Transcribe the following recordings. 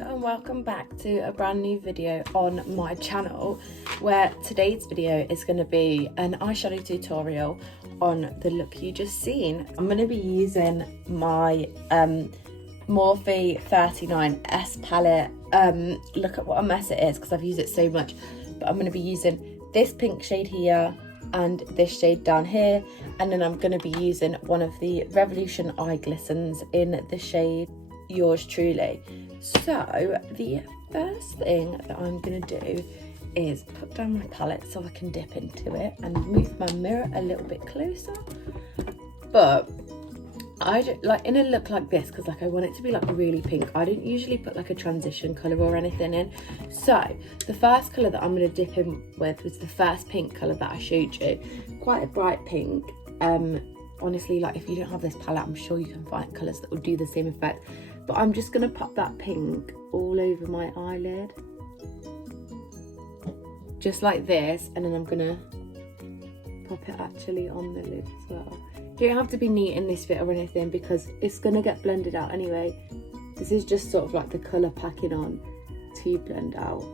and welcome back to a brand new video on my channel, where today's video is going to be an eyeshadow tutorial on the look you just seen. I'm going to be using my Morphe 39S palette. Look at what a mess it is because I've used it so much, but I'm going to be using this pink shade here and this shade down here, and then I'm going to be using one of the Revolution eye glistens in the shade Yours Truly. So the first thing that I'm going to do is put down my palette so I can dip into it and move my mirror a little bit closer. But I don't, like in a look like this, because like I want it to be like really pink, I don't usually put like a transition colour or anything in. So the first colour that I'm going to dip in with was the first pink colour that I showed you. Quite a bright pink. Honestly, like if you don't have this palette, I'm sure you can find colours that will do the same effect. But I'm just going to pop that pink all over my eyelid. Just like this, and then I'm going to pop it actually on the lid as well. You don't have to be neat in this bit or anything because it's going to get blended out anyway. This is just sort of like the colour packing on to blend out.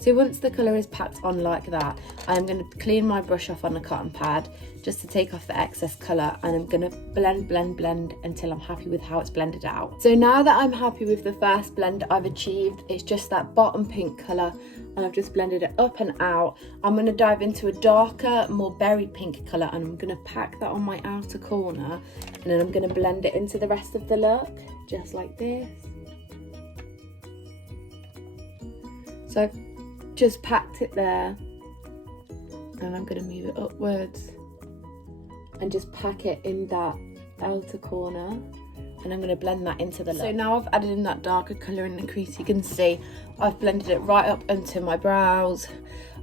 So once the colour is packed on like that, I'm going to clean my brush off on a cotton pad just to take off the excess colour, and I'm going to blend until I'm happy with how it's blended out. So now that I'm happy with the first blend I've achieved, it's just that bottom pink colour, and I've just blended it up and out. I'm going to dive into a darker, more berry pink colour, and I'm going to pack that on my outer corner, and then I'm going to blend it into the rest of the look, just like this. So I've just packed it there, and I'm going to move it upwards and just pack it in that outer corner, and I'm going to blend that into the look. So now I've added in that darker colour in the crease. You can see I've blended it right up into my brows.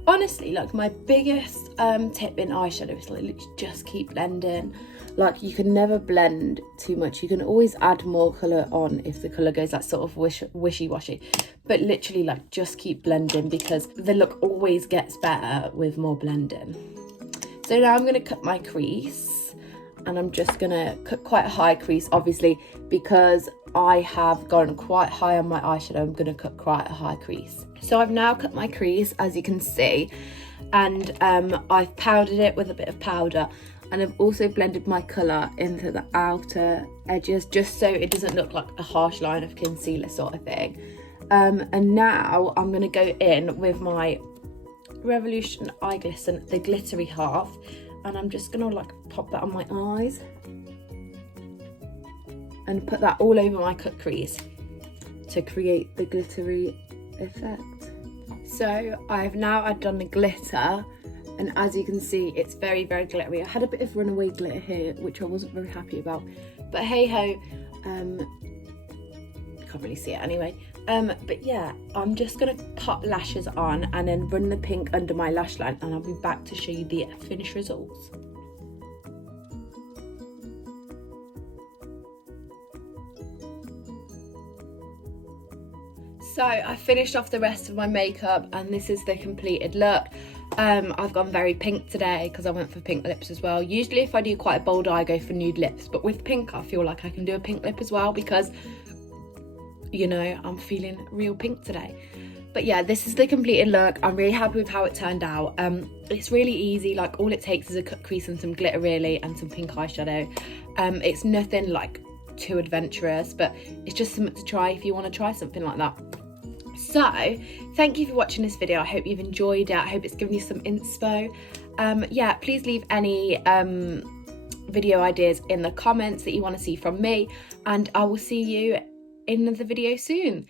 Honestly, like my biggest tip in eyeshadow is like just keep blending. Like you can never blend too much. You can always add more colour on if the colour goes like sort of wishy-washy, but literally like just keep blending because the look always gets better with more blending. So now I'm going to cut my crease, and I'm just going to cut quite a high crease, obviously because I have gone quite high on my eyeshadow. I'm going to cut quite a high crease. So I've now cut my crease, as you can see, and I've powdered it with a bit of powder, and I've also blended my colour into the outer edges just so it doesn't look like a harsh line of concealer sort of thing. And now I'm going to go in with my Revolution eye glisten, the glittery half, and I'm just going to like pop that on my eyes and put that all over my cut crease to create the glittery effect. So I've now added on the glitter, and as you can see it's very glittery. I had a bit of runaway glitter here which I wasn't very happy about, but hey ho, you can't really see it anyway. But yeah, I'm just gonna pop lashes on and then run the pink under my lash line, and I'll be back to show you the finished results. So I finished off the rest of my makeup, and this is the completed look. I've gone very pink today because I went for pink lips as well. Usually if I do quite a bold eye, I go for nude lips, but with pink I feel like I can do a pink lip as well because, you know, I'm feeling real pink today. But yeah, this is the completed look. I'm really happy with how it turned out. It's really easy, like all it takes is a cut crease and some glitter really, and some pink eyeshadow. It's nothing like too adventurous, but it's just something to try if you want to try something like that. So thank you for watching this video. I hope you've enjoyed it. I hope it's given you some inspo. Yeah, please leave any video ideas in the comments that you want to see from me, and I will see you in another video soon.